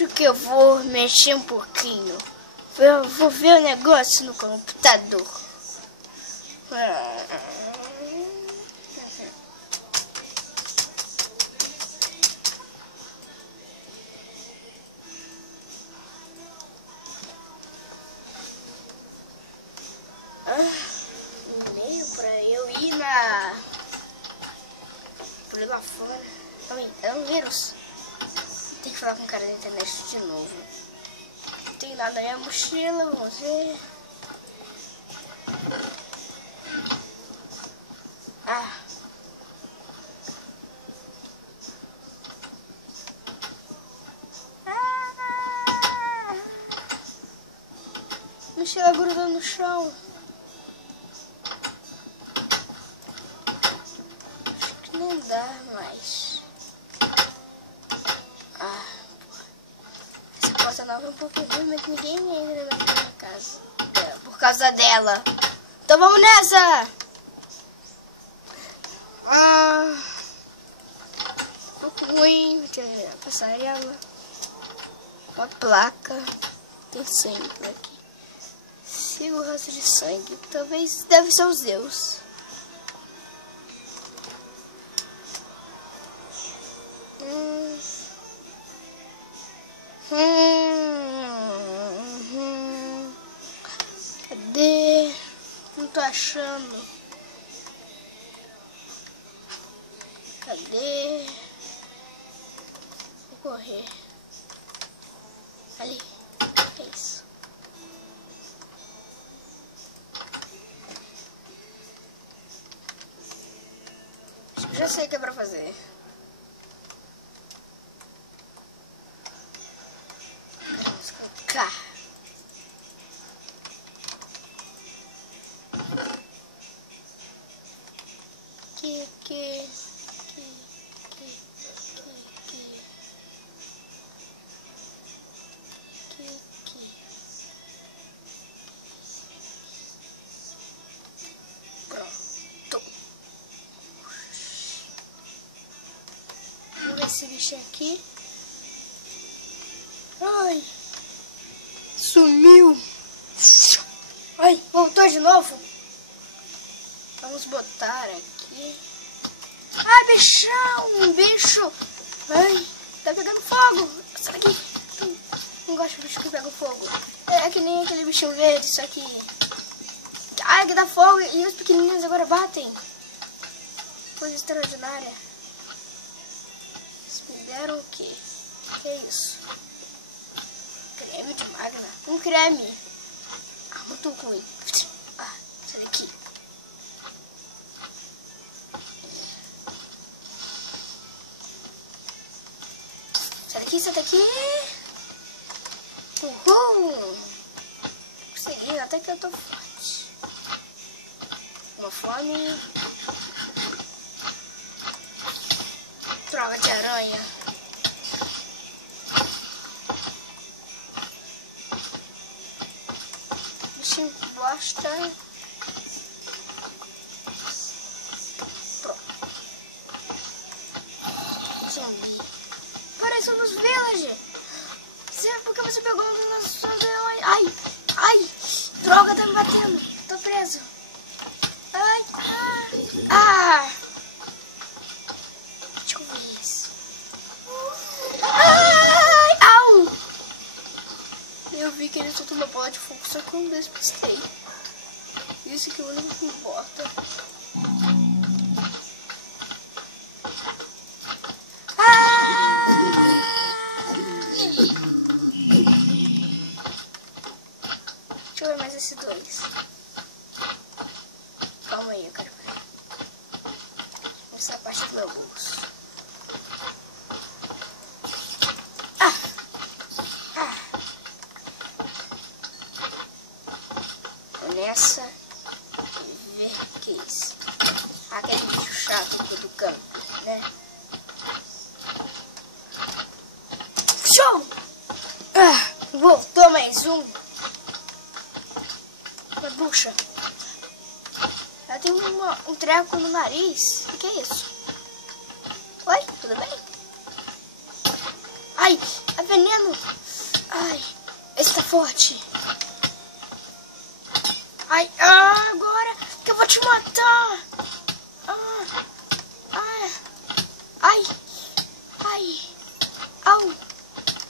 acho que eu vou mexer um pouquinho. Eu vou ver o negócio no computador. E-mail pra eu ir por lá fora. É um vírus. Tem que falar com o cara da internet de novo. Não tem nada na minha mochila, vamos ver. Mochila grudando no chão. Acho que não dá mais. Essa porta nova é um pouco ruim, mas ninguém entra na minha casa. Por causa dela. Então vamos nessa! Um pouco ruim, passarela. Uma placa. Tem sangue por aqui. Siga o rastro de sangue. Talvez deve ser os Zeus. Cadê? Não tô achando. Cadê? Vou correr. Ali. É isso. Acho que já sei o que é pra fazer. Vamos colocar. Aqui. Esse bicho aqui. Ai. Sumiu. Ai, voltou de novo. Vamos botar aqui. Ai, bichão. Bicho. Ai, tá pegando fogo. Sai daqui. Não gosto de bicho que pega fogo. É que nem aquele bichinho verde, só que... Ai, que dá fogo. E os pequenininhos agora batem. Coisa extraordinária. Me deram o quê? Que é isso? Creme de magna? Um creme. Muito ruim. Sai daqui. Sai daqui. Uhul. Consegui, até que eu tô forte. Uma fome. Droga de aranha. Bichinho bosta. Pronto. Zumbi. Parece um dos village. Porque você pegou um dos nossos leões. Ai. Droga, tá me batendo. Tô preso. Ai. Au! Eu vi que ele soltou uma bola de fogo, só que eu não despistei. Isso que é o único que importa. Deixa eu ver mais esses dois. Calma aí, eu quero ver. Essa parte do meu bolso. Nessa e ver o que é isso. Aquele bicho chato do campo, né? Show! Voltou mais um. Uma bruxa. Ela tem um treco no nariz. O que é isso? Oi, tudo bem? Ai, É veneno. Ai, esse tá forte. Ai, agora que eu vou te matar. Ai, au,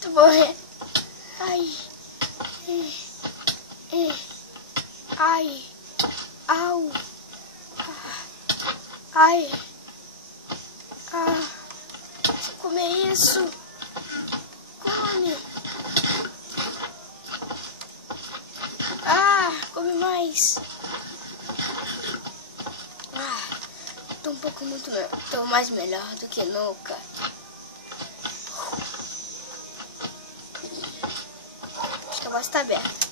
tô morrendo. Ai, au, deixa eu comer isso. Come. Come mais. Tô um pouco tô mais melhor do que nunca. Acho que a voz tá aberta.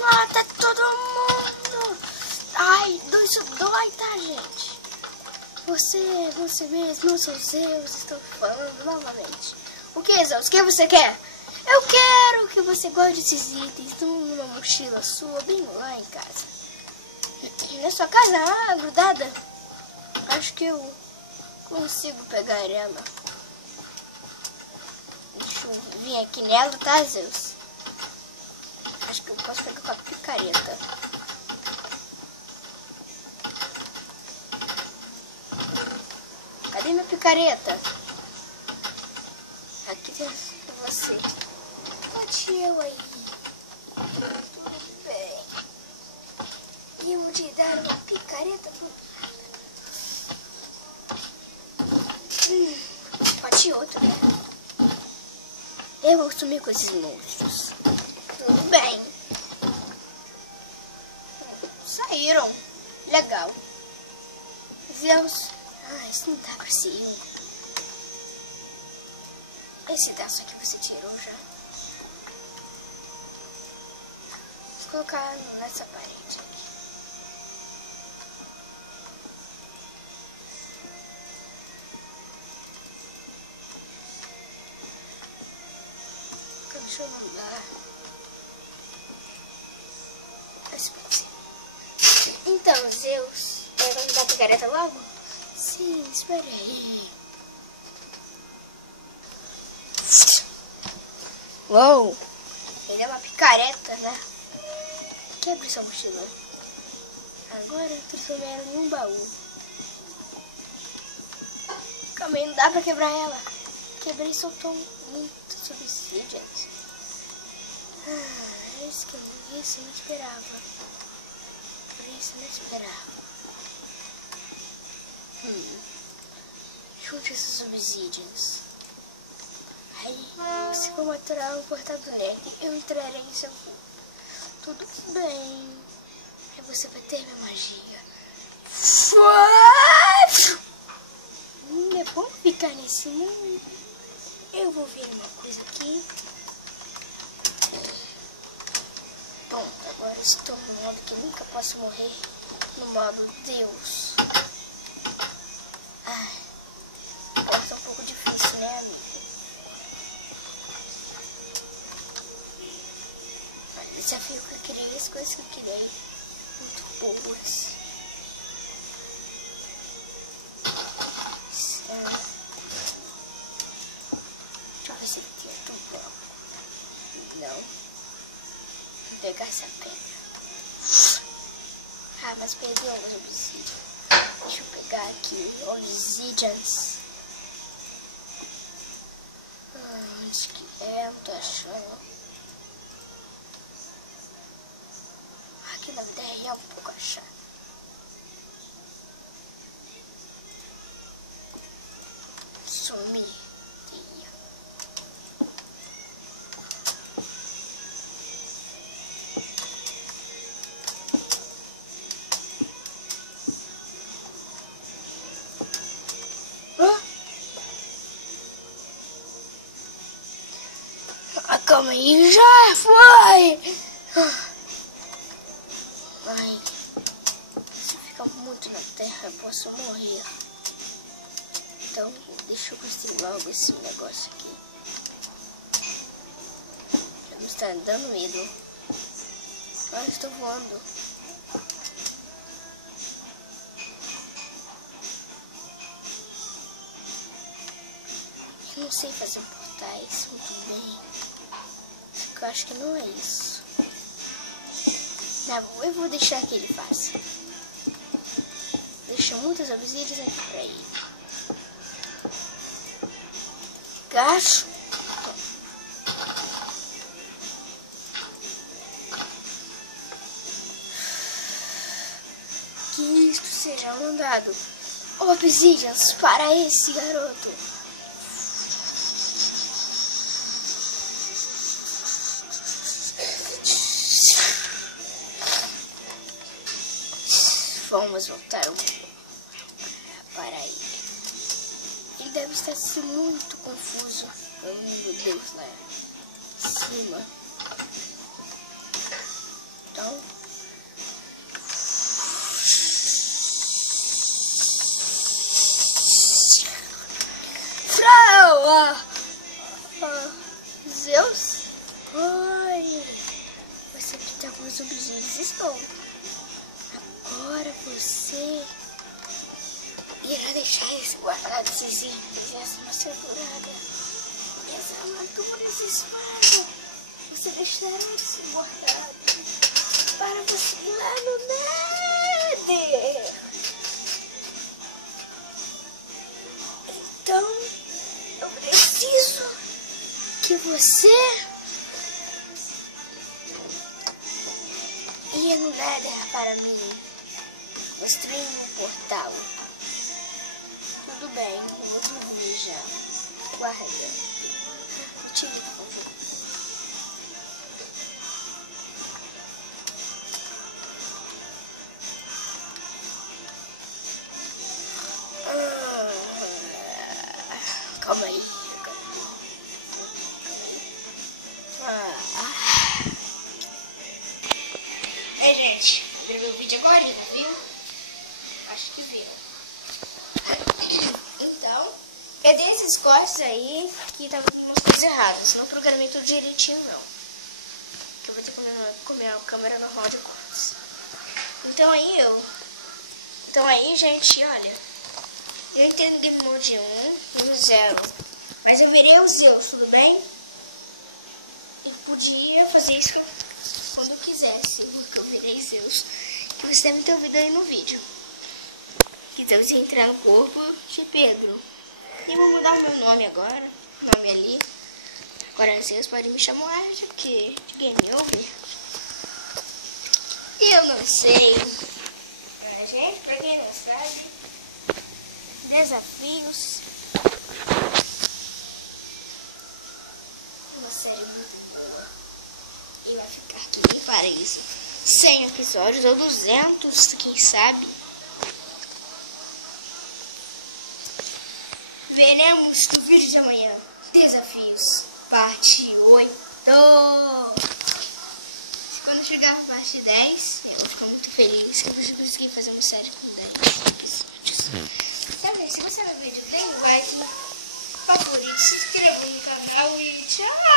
Mata todo mundo. Ai, isso dói, tá, gente? Você mesmo, eu sou Zeus, estou falando novamente. O que, Zeus? O que você quer? Eu quero que você guarde esses itens numa mochila sua, bem lá em casa. Na sua casa, grudada? Acho que eu consigo pegar ela. Deixa eu vir aqui nela, tá, Zeus? Acho que eu posso pegar com a picareta. Cadê minha picareta? Aqui tem você. Pode eu aí. Tudo bem. E eu vou te dar uma picareta por nada. Pode outro, né? Eu vou sumir com esses monstros. Tudo bem. Saíram. Legal. Zeus. Isso não dá pra ser um. Esse daço aqui você tirou já. Vou colocar nessa parede aqui. Deixa eu mandar. Esse pode ser. Então, Zeus. Vamos dar a picareta logo? Sim, espera aí. Uou! Ele é uma picareta, né? Quebra essa mochila. Agora eu transformei ela em um baú. Calma aí, não dá pra quebrar ela. Quebrei e soltou muito obsidians. Isso eu não esperava. Por isso eu não esperava. Junte esses obsidians. Aí, se for maturar um portado nele, eu entrarei em seu corpo. Tudo bem. Aí você vai ter minha magia. É bom ficar nesse mundo. Eu vou ver uma coisa aqui. Pronto, agora estou no modo que nunca posso morrer. No modo Deus. Pode ser um pouco difícil, né, amigo? Desafio que eu criei, as coisas que eu criei muito boas. Deixa eu ver se tem outro bloco. Não. Vou pegar essa pedra. Mas perdeu os obsidians. Deixa eu pegar aqui obsidians. Onde que é? Não tô achando. Aqui na vida real um pouco achar. Sumir. Calma aí, já foi! Ai, se ficar muito na terra eu posso morrer. Então deixa eu construir logo esse negócio aqui. Já me está dando medo. Ah, estou voando. Eu não sei fazer portais muito bem. Eu acho que não é isso. Tá bom, eu vou deixar que ele faça. Deixa muitas obsidias aqui pra ele. Gacho. Que isto seja mandado obsidians para esse garoto. Vamos voltar para ele. Ele deve estar muito confuso. Oh, meu Deus, lá em cima. Então, Zeus? Oi! Você que tá com os objetos estão. Agora você irá deixar esse guardado, esses itens, essa segurada, essa armadura, essa espada. Você deixará esse guardado para você ir lá no Nether. Então, eu preciso que você ia no Nether para mim construir um portal. Tudo bem, eu vou dormir já. Guarda. Me tire, por favor. Calma aí. Gente, viu meu vídeo agora, viu? Acho que viu. Então, é desses cortes aí que tava dando umas coisas erradas. Não programei tudo direitinho, não. Que eu vou ter que comer a câmera normal de cortes. Então aí, gente, olha. Eu entendo Game Mode 1 e o 0. Mas eu virei o Zeus, tudo bem? E podia fazer isso quando eu quisesse, porque eu virei Zeus. E vocês devem ter ouvido aí no vídeo. Que Zeus ia entrar no corpo de Pedro. E vou mudar o meu nome agora. Nome ali. Agora Zeus pode me chamar de quê? De Game Over? E eu não sei. Gente, pra quem não sabe, desafios. Uma série muito boa. E vai ficar aqui para isso. 100 episódios ou 200, quem sabe. Veremos no vídeo de amanhã. Desafios, parte 8. Quando chegar a parte 10, eu vou ficar muito feliz que eu vou conseguir fazer uma série com 10 episódios. Sabe, se você não viu, tem like, favorito, se inscreva no canal e tchau!